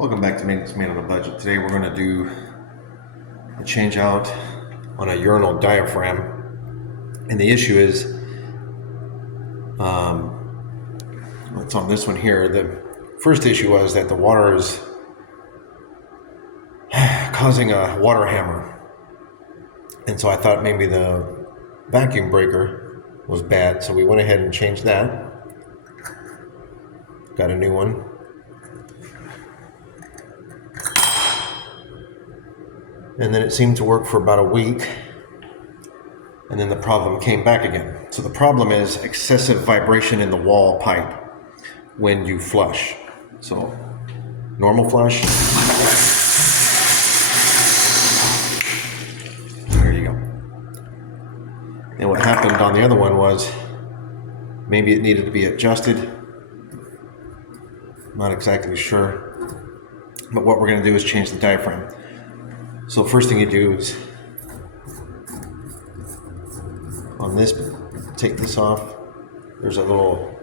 Welcome back to Maintenance Man on a Budget. Today we're going to do a change out on a urinal diaphragm, and the issue is it's on this one here. The first issue was that the water is causing a water hammer, and so I thought maybe the vacuum breaker was bad, so we went ahead and changed that. Got a new one. And then it seemed to work for about a week, and then the problem came back again. So the problem is excessive vibration in the wall pipe when you flush. So normal flush. There you go. And what happened on the other one was maybe it needed to be adjusted. Not exactly sure. But what we're going to do is change the diaphragm. So first thing you do is on this, take this off. There's a little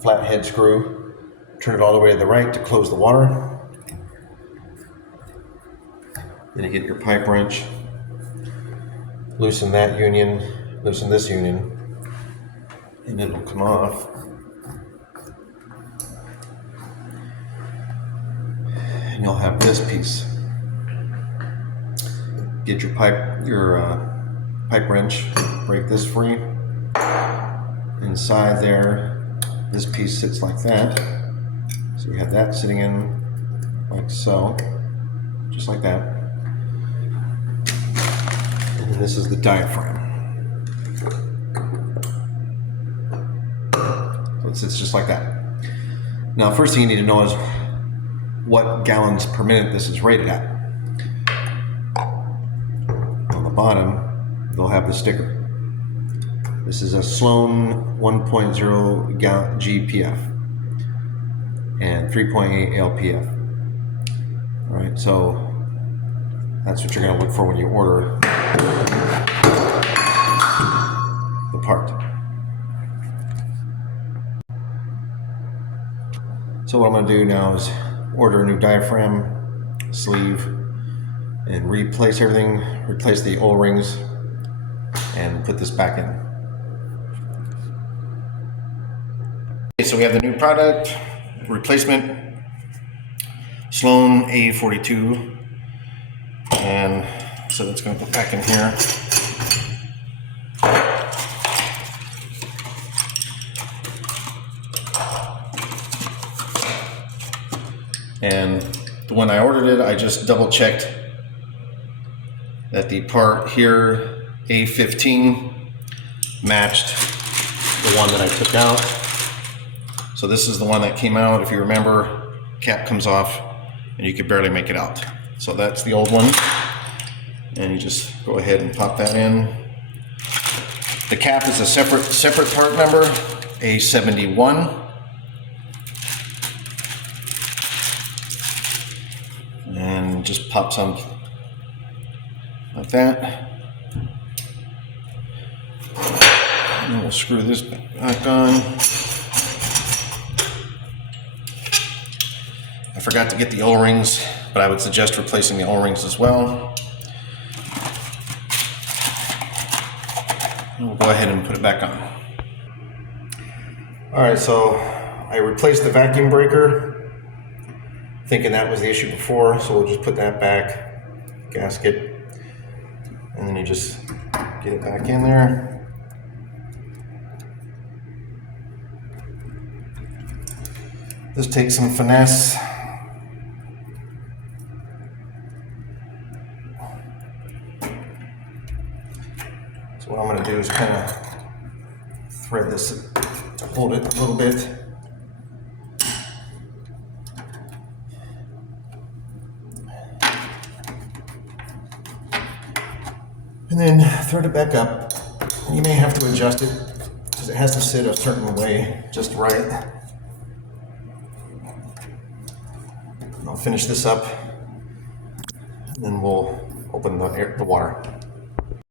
flat head screw. Turn it all the way to the right to close the water. Then you get your pipe wrench. Loosen that union, loosen this union, and it'll come off. And you'll have this piece. Get your pipe wrench, break this free. Inside there, this piece sits like that. So we have that sitting in like so, just like that. And this is the diaphragm. So it sits just like that. Now, first thing you need to know is what gallons per minute this is rated at. Bottom, they'll have the sticker. This is a Sloan 1.0 GPF and 3.8 LPF. All right, so that's what you're going to look for when you order the part. So what I'm going to do now is order a new diaphragm, sleeve, and replace everything, replace the O-rings, and put this back in. Okay, so we have the new product, replacement, Sloan A42, and so that's going to go back in here. And the one I ordered it, I just double checked that the part here, A15, matched the one that I took out. So this is the one that came out. If you remember, cap comes off and you could barely make it out. So that's the old one. And you just go ahead and pop that in. The cap is a separate part, remember, A71. And just pop some like that. And we'll screw this back on. I forgot to get the O-rings, but I would suggest replacing the O-rings as well. And we'll go ahead and put it back on. All right, so I replaced the vacuum breaker, thinking that was the issue before, so we'll just put that back, gasket, and then you just get it back in there. This takes some finesse. So what I'm going to do is kind of thread this to hold it a little bit. And then thread it back up. You may have to adjust it because it has to sit a certain way, just right. I'll finish this up, and then we'll open the water.